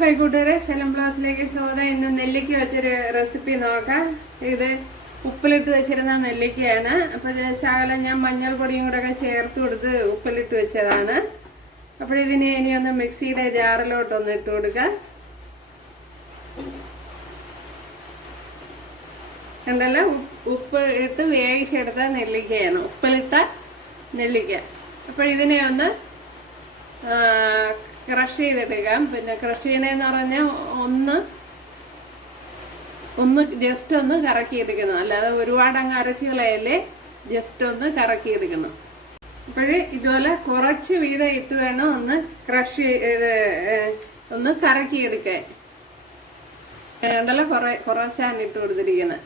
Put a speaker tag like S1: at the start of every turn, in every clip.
S1: Hi കൂട്ടുകാരെ സെലം ബ്ലാസിലേക്ക് സ്വാഗതം. ഇന്ന് നെല്ലിക്ക വെച്ചൊരു റെസിപ്പി നോക്കാം. ഇത് ഉപ്പിലിട്ട് വെച്ചിരുന്ന നെല്ലിക്കയാണ്. അപ്പോൾ ശകലം ഞാൻ മഞ്ഞൾപ്പൊടിയും കൂടെ ഒക്കെ ചേർത്ത് കൊടുത്ത് ഉപ്പിലിട്ട് വെച്ചതാണ്. അപ്പോൾ ഇതിനെ ഇനി ഒന്ന് മിക്സിയുടെ ജാറിലോട്ട് ഒന്ന് ഇട്ട് കൊടുക്കാം. കണ്ടല്ലോ? ഉപ്പ് ഇട്ട് വേവിച്ചെടുത്ത നെല്ലിക്കയാണ്. ഉപ്പിലിട്ട നെല്ലിക്ക. അപ്പോൾ ഇതിനെ ഒന്ന് ക്രഷ് ചെയ്തെടുക്കാം പിന്നെ ക്രഷ് ചെയ്യണമെന്ന് പറഞ്ഞാൽ ഒന്ന് ഒന്ന് ജസ്റ്റ് ഒന്ന് കറക്കിയെടുക്കണം അല്ലാതെ ഒരുപാട് അങ്ങ് അരച്ചുകളയല്ലേ ജസ്റ്റ് ഒന്ന് കറക്കിയെടുക്കണം അപ്പോഴ് ഇതുപോലെ കുറച്ച് വീതം ഇട്ട് വേണം ഒന്ന് ക്രഷ് ഒന്ന് ഒന്ന് കറക്കിയെടുക്കാൻ വേണ്ടല്ലോ കുറേ കുറച്ചാണ് ഇട്ട് കൊടുത്തിരിക്കുന്നത്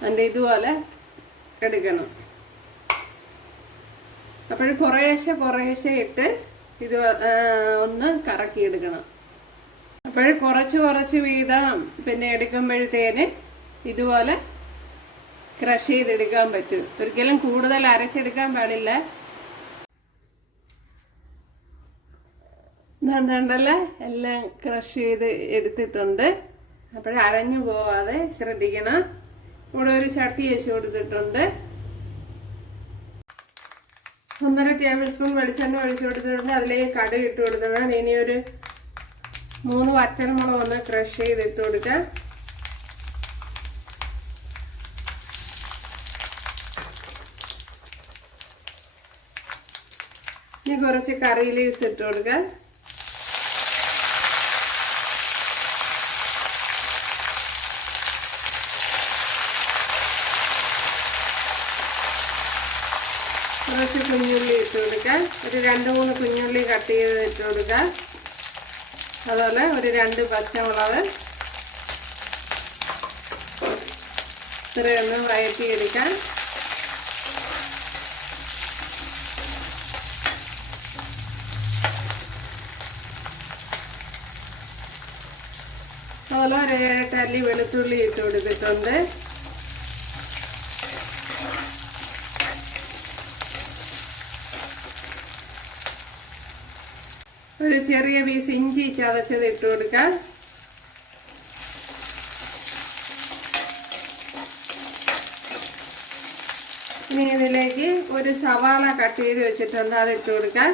S1: അതിന്റെ ഇതുപോലെ എടുക്കണം. അപ്പോൾ കുറേശ്ശെ കുറേശ്ശെ ഇട്ട് ഇത് ഒന്ന് കറക്കിയെടുക്കണം അപ്പോൾ കുറച്ച് കുറച്ച് വീതം പിന്നെ എടുക്കുമ്പോഴത്തേന് ഇതുപോലെ ക്രഷ് ചെയ്തെടുക്കാൻ പറ്റും. ഒരിക്കലും കൂടുതൽ അരച്ചെടുക്കാൻ പാടില്ല. എന്താണ്ടല്ല എല്ലാം ക്രഷ് ചെയ്ത് എടുത്തിട്ടുണ്ട്. അപ്പോൾ അരഞ്ഞു പോവാതെ ശ്രദ്ധിക്കണം. ഇവിടെ ഒരു ചട്ടി വെച്ച് കൊടുത്തിട്ടുണ്ട്. ഒന്നര ടേബിൾ സ്പൂൺ വെളിച്ചെണ്ണ ഒഴിച്ചു കൊടുത്തിട്ടുണ്ട്. അതിലേക്ക് കടുക് ഇട്ട് കൊടുക്കണം ഇനി ഒരു മൂന്ന് വറ്റൽമുളക് ഒന്ന് ക്രഷ് ചെയ്ത് ഇട്ട് കൊടുക്കാം. ഇനി കുറച്ച് കറി ലീവ്സ് ഇട്ട് കൊടുക്കാം കുറച്ച് കുഞ്ഞുള്ളി ഇട്ട് ഒരു രണ്ട് മൂന്ന് കുഞ്ഞുള്ളി കട്ട് ചെയ്ത് ഇട്ട് കൊടുക്കാം. അതുപോലെ ഒരു രണ്ട് പച്ചമുളക് ഇത്രയൊന്ന് വഴറ്റിയെടുക്കാം. അതുപോലെ ഒരു ഏട്ടല്ലി വെളുത്തുള്ളി ഇട്ട് കൊടുത്തിട്ടുണ്ട്. ഒരു ചെറിയ പീസ് ഇഞ്ചി ചതച്ചത് ഇട്ട് കൊടുക്കാം. ഇനി ഇതിലേക്ക് ഒരു സവാള കട്ട് ചെയ്ത് വെച്ചിട്ടുണ്ട് അത് ഇട്ട് കൊടുക്കാം.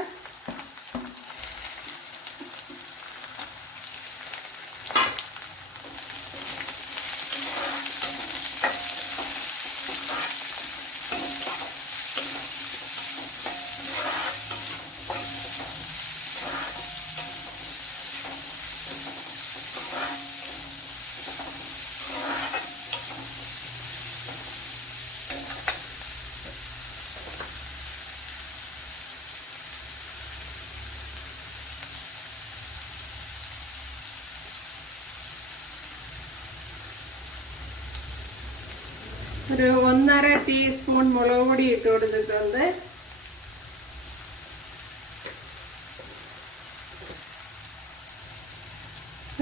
S1: ഒരു ഒന്നര ടീസ്പൂൺ മുളക് പൊടി ഇട്ട് കൊടുത്തിട്ടുണ്ട്.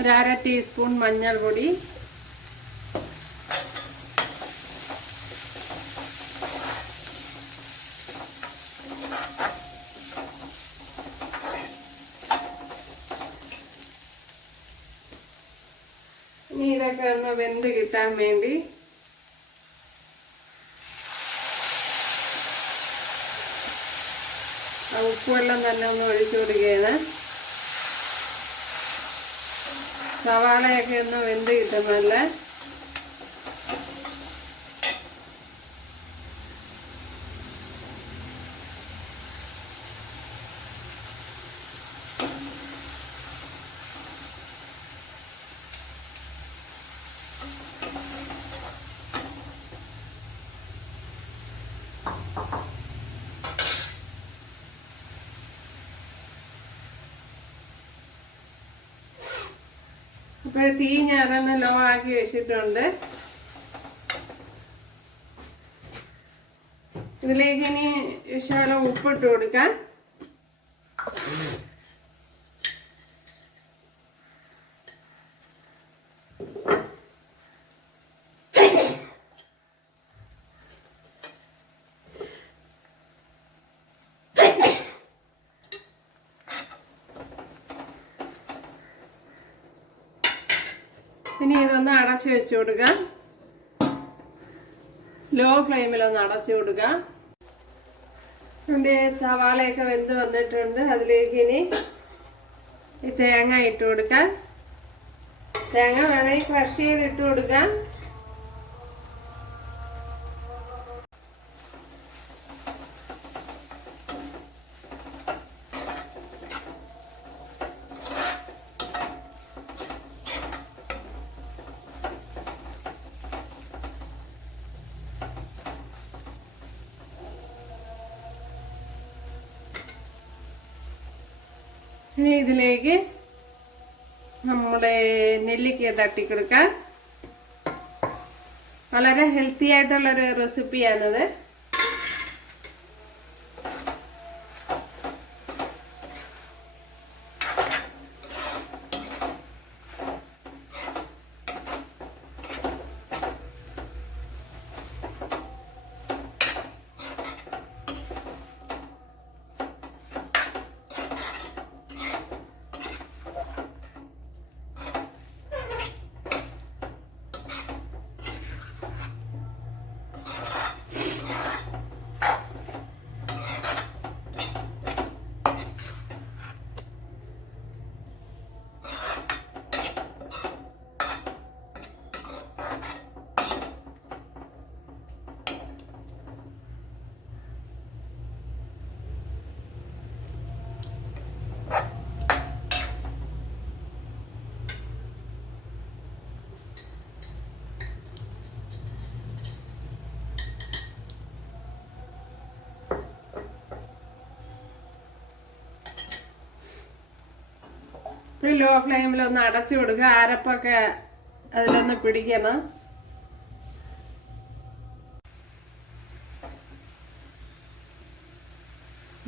S1: ഒരര ടീസ്പൂൺ മഞ്ഞൾപ്പൊടി. പൊടി ഇനി ഇതൊക്കെ ഒന്ന് വെന്ത് കിട്ടാൻ വേണ്ടി ഉപ്പുവെള്ളം തന്നെ ഒന്ന് ഒഴിച്ചു കൊടുക്കുകയാണ്. സവാളയൊക്കെ ഒന്ന് വെന്ത് കിട്ടുന്നല്ലേ ഇപ്പോൾ തീ ഞാനൊന്ന് ലോ ആക്കി വെച്ചിട്ടുണ്ട്. ഇതിലേക്ക് ഇനി ശകലം ഉപ്പിട്ട് കൊടുക്കാം. ഇനി ഇതൊന്ന് അടച്ചു വെച്ചു കൊടുക്കുക ലോ ഫ്ലെയിമിൽ ഒന്ന് അടച്ചു കൊടുക്കുക എന്റെ സവാളയൊക്കെ വെന്ത് വന്നിട്ടുണ്ട്. അതിലേക്ക് ഇനി ഈ തേങ്ങ ഇട്ട് കൊടുക്കാം. തേങ്ങ വേണമെങ്കിൽ ക്രഷ് ചെയ്ത് ഇട്ട് കൊടുക്കാം. ഇനി ഇതിലേക്ക് നമ്മുടെ നെല്ലിക്ക തട്ടിക്കൊടുക്കാം വളരെ ഹെൽത്തി ആയിട്ടുള്ളൊരു റെസിപ്പിയാണിത് ലോ ഫ്ലെയിമിൽ ഒന്ന് അടച്ചു കൊടുക്കുക. അരപ്പൊക്കെ അതിലൊന്ന് പിടിക്കണം.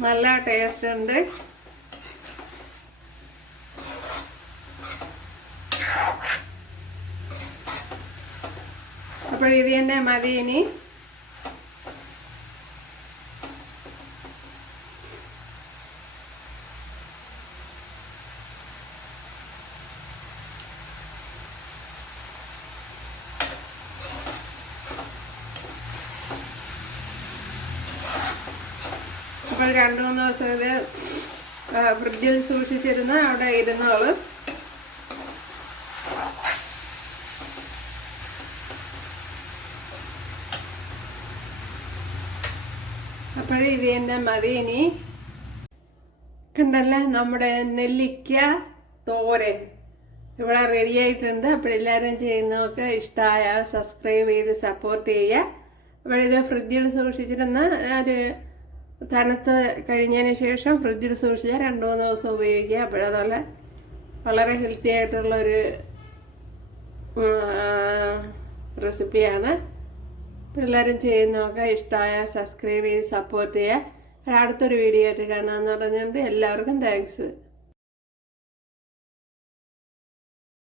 S1: നല്ല ടേസ്റ്റ് ഉണ്ട്. അപ്പോൾ തന്നെ മതി ഇനി. അപ്പോൾ രണ്ടു മൂന്ന് ദിവസം ഇത് ഫ്രിഡ്ജിൽ സൂക്ഷിച്ചിരുന്ന് അവിടെ ഇരുന്നോൾ. അപ്പോഴേ ഇത് തന്നെ മതി ഇനി. കണ്ടല്ലേ നമ്മുടെ നെല്ലിക്ക തോരൻ. ഇവിടെ റെഡി ആയിട്ടുണ്ട്. അപ്പോഴെല്ലാവരും ചെയ്യുന്നതൊക്കെ ഇഷ്ടമായ സബ്സ്ക്രൈബ് ചെയ്ത് സപ്പോർട്ട് ചെയ്യുക. അപ്പോഴിത് ഫ്രിഡ്ജിൽ സൂക്ഷിച്ചിരുന്ന ഒരു തണുത്ത് കഴിഞ്ഞതിന് ശേഷം ഫ്രിഡ്ജിൽ സൂക്ഷിച്ചാൽ രണ്ട് മൂന്ന് ദിവസം ഉപയോഗിക്കുക. അപ്പോഴതുപോലെ വളരെ ഹെൽത്തി ആയിട്ടുള്ളൊരു റെസിപ്പിയാണ് എല്ലാവരും ചെയ്യുന്നതൊക്കെ ഇഷ്ടമായ സബ്സ്ക്രൈബ് ചെയ്ത് സപ്പോർട്ട് ചെയ്യുക. അടുത്തൊരു വീഡിയോ ആയിട്ട് കാണാമെന്ന് പറഞ്ഞുകൊണ്ട് എല്ലാവർക്കും താങ്ക്സ്